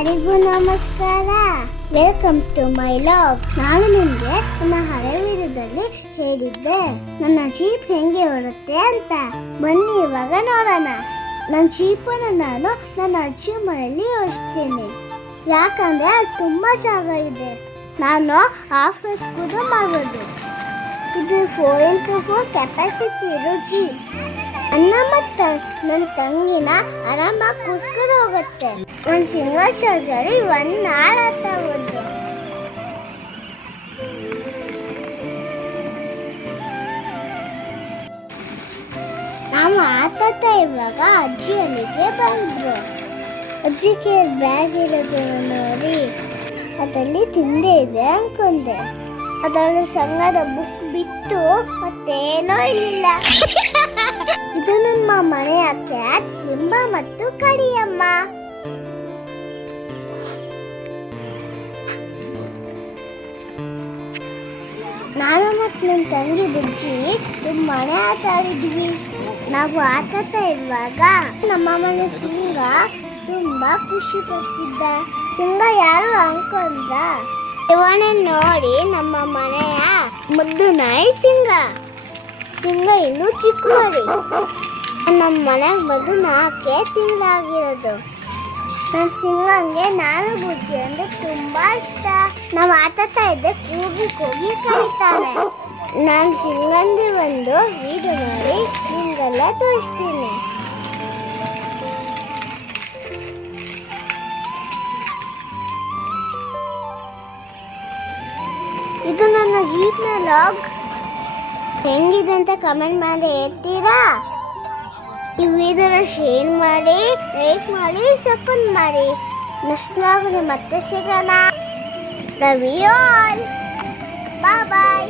ಎಲ್ಲರಿಗೂ ನಮಸ್ಕಾರ. Welcome to my vlog. ನಾನು ನಿಮಗೆ ನನ್ನ ಹಳೆ ವಿಡಿಯೋದಲ್ಲಿ ಹೇಳಿದ್ದೆ ನನ್ನ ಜೀಪ್ ಹೆಂಗೆ ಓಡುತ್ತೆ ಅಂತ. ಬನ್ನಿ ಇವಾಗ ನೋಡೋಣ. ನನ್ನ ಜೀಪನ್ನು ನಾನು ನನ್ನ ಅಜ್ಜಿ ಮನೆಯಲ್ಲಿ ಓಡಿಸ್ತೀನಿ. ಯಾಕಂದ್ರೆ ಅಲ್ಲಿ ತುಂಬಾ ಜಾಗ ಇದೆ. ನಾನು ಆಫ್-ರೋಡ್ ಕೂಡ ಮಾಡ್ಬೋದು. ಇದು 4x4 ಕೆಪಾಸಿಟಿ ಇರೋ ಜೀಪ್. ಅಣ್ಣ ಮತ್ತು ನನ್ನ ತಂಗಿನ ಆರಾಮಾಗಿ ಕೂಸ್ಕೊಂಡು ಹೋಗುತ್ತೆ. ಒಂದು ಸಿಂಗಲ್ ಚಾರ್ಜಲ್ಲಿ 1 hour ಆಗ್ತಾವುದು. ನಾವು ಆಡ್ತಾ ಇರುವಾಗ ಅಜ್ಜಿ ಅಲ್ಲಿಗೆ ಬಂದ್ರು. ಅಜ್ಜಿಗೆ ಬ್ಯಾಗ್ ಇರೋದು ನೋಡಿ ಅದರಲ್ಲಿ ತಿಂದೆ ಇದೆ ಅನ್ಕೊಂಡೆ. ಅದರಲ್ಲಿ ಸಂಘದ ಬುಕ್ ಬಿಟ್ಟು ಮತ್ತೇನೋ ಇರಲಿಲ್ಲ. ಇದು ನಮ್ಮ ಮನೆಯ ಕ್ಯಾಟ್ ಸಿಂಬಾ ಮತ್ತು ಕಡಿಯಮ್ಮ. ನಾನು ಮತ್ತು ನನ್ನ ತಂಗಿ ಬುಜ್ಜಿ ಮನೆ ಆಟ ಆಡಿದ್ವಿ. ನಾವು ಆಡ್ತಾ ಇರುವಾಗ ನಮ್ಮ ಮನೆ ಸಿಂಗ ತುಂಬಾ ಖುಷಿ ಪಡ್ತಿದ್ದ. ಸಿಂಗ ಯಾರು ಅನ್ಕೊಂಡ. ಇವನ ನೋಡಿ ನಮ್ಮ ಮನೆಯ ಮುದ್ದು ನಾಯಿ ಸಿಂಗ. ಸಿಂಗ ಇನ್ನೂ ಚಿಕ್ಕ ಮರಿ. ನಮ್ಮ ಮನೆಗೆ ಬಂದು 4 ತಿಂಗಳಾಗಿರೋದು. ನನ್ನ ಸಿಂಗಂಗೆ ನಾನು ಬುಜ್ಜಿ ಅಂದ್ರೆ ತುಂಬಾ ಇಷ್ಟ. ನಾವು ಆಡ್ತಾ ಇದ್ದೆ ಕೂಗಿ ಕೂಗಿ ಕರೀತಾನೆ. ನಾನು ಸಿಂಗಂದಿ ಒಂದು ವಿಡಿಯೋ ಮಾಡಿ ನಿಮ್ಗೆಲ್ಲ ತೋರಿಸ್ತೀನಿ. ಇದು ನನ್ನ ಜೀಪ್ನ ಲಾಗ್. ಹೆಂಗಿದೆ ಅಂತ ಕಮೆಂಟ್ ಮಾಡಿ ಹೇಳ್ತೀರಾ? ಈ ವಿಡಿಯೋನ ಶೇರ್ ಮಾಡಿ, ಲೈಕ್ ಮಾಡಿ, ಸಪೋರ್ಟ್ ಮಾಡಿ. ನೆಕ್ಸ್ಟ್ ಲಾಗ್ ಮತ್ತೆ ಸಿಗೋಣ. Love you all. Bye bye.